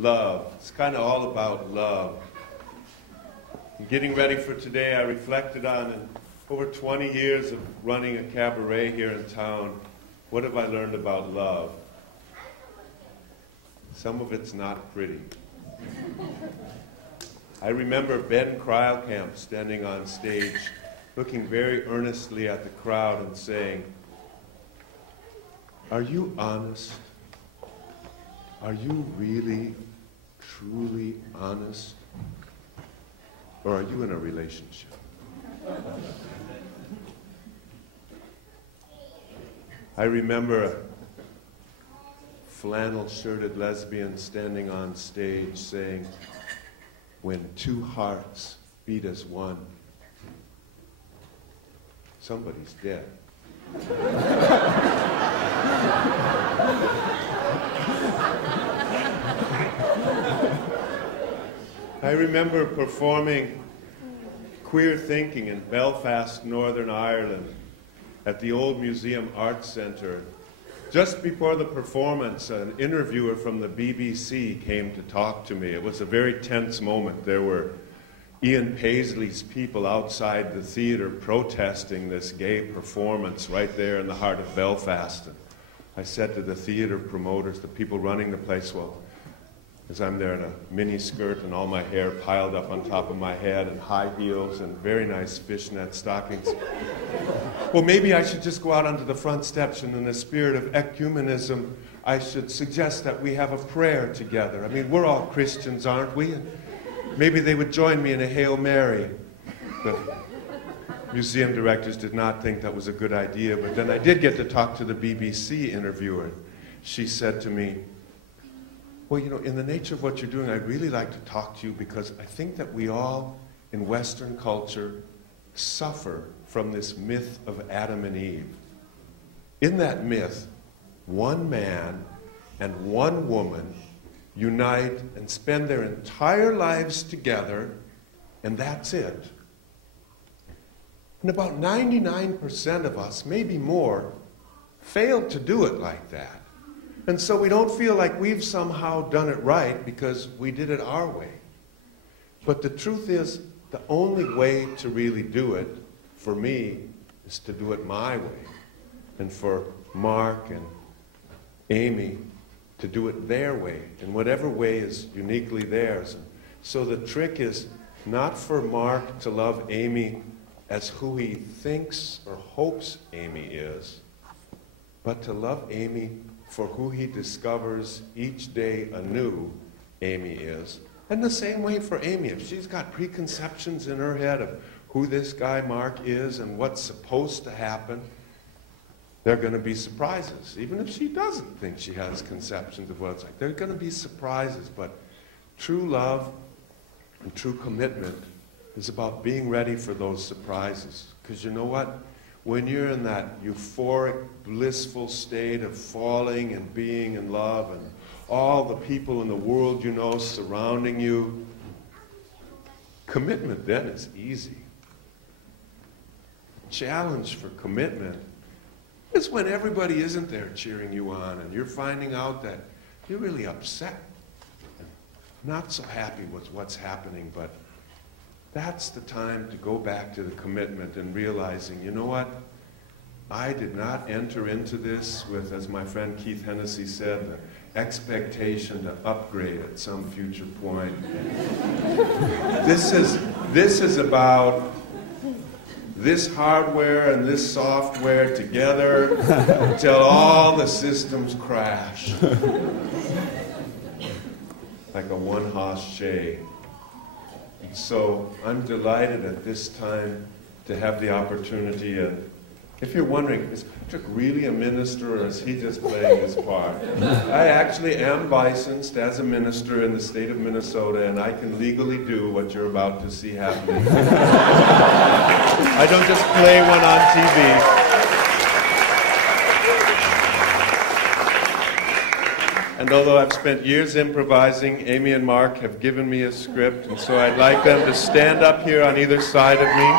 love. It's kind of all about love. Getting ready for today, I reflected on, in over 20 years of running a cabaret here in town, what have I learned about love? Some of it's not pretty. I remember Ben Kreilkamp standing on stage, looking very earnestly at the crowd and saying, "Are you honest? Are you really, truly honest? Or are you in a relationship?" I remember a flannel-shirted lesbian standing on stage saying, "When two hearts beat as one, somebody's dead." I remember performing Queer Thinking in Belfast, Northern Ireland, at the Old Museum Arts Centre. Just before the performance, an interviewer from the BBC came to talk to me. It was a very tense moment. There were Ian Paisley's people outside the theatre protesting this gay performance right there in the heart of Belfast. And I said to the theatre promoters, the people running the place, well, as I'm there in a mini skirt and all my hair piled up on top of my head and high heels and very nice fishnet stockings, well, maybe I should just go out onto the front steps and in the spirit of ecumenism, I should suggest that we have a prayer together. I mean, we're all Christians, aren't we? And maybe they would join me in a Hail Mary. The museum directors did not think that was a good idea, but then I did get to talk to the BBC interviewer. She said to me, "Well, you know, in the nature of what you're doing, I'd really like to talk to you because I think that we all in Western culture suffer from this myth of Adam and Eve. In that myth, one man and one woman unite and spend their entire lives together, and that's it. And about 99% of us, maybe more, failed to do it like that. And so we don't feel like we've somehow done it right because we did it our way. But the truth is, the only way to really do it, for me, is to do it my way. And for Mark and Amy to do it their way, in whatever way is uniquely theirs. So the trick is not for Mark to love Amy as who he thinks or hopes Amy is, but to love Amy for who he discovers each day anew Amy is. And the same way for Amy. If she's got preconceptions in her head of who this guy Mark is and what's supposed to happen, there are going to be surprises. Even if she doesn't think she has conceptions of what it's like, there are going to be surprises. But true love and true commitment is about being ready for those surprises. Because you know what? When you're in that euphoric, blissful state of falling and being in love and all the people in the world you know surrounding you, commitment then is easy. Challenge for commitment is when everybody isn't there cheering you on and you're finding out that you're really upset and not so happy with what's happening, but that's the time to go back to the commitment and realizing, you know what? I did not enter into this with, as my friend Keith Hennessy said, the expectation to upgrade at some future point. This is about this hardware and this software together until all the systems crash. Like a one-hoss shay. So I'm delighted at this time to have the opportunity. If you're wondering, is Patrick really a minister or is he just playing his part? I actually am licensed as a minister in the state of Minnesota, and I can legally do what you're about to see happening. I don't just play one on TV. And although I've spent years improvising, Amy and Mark have given me a script, and so I'd like them to stand up here on either side of me.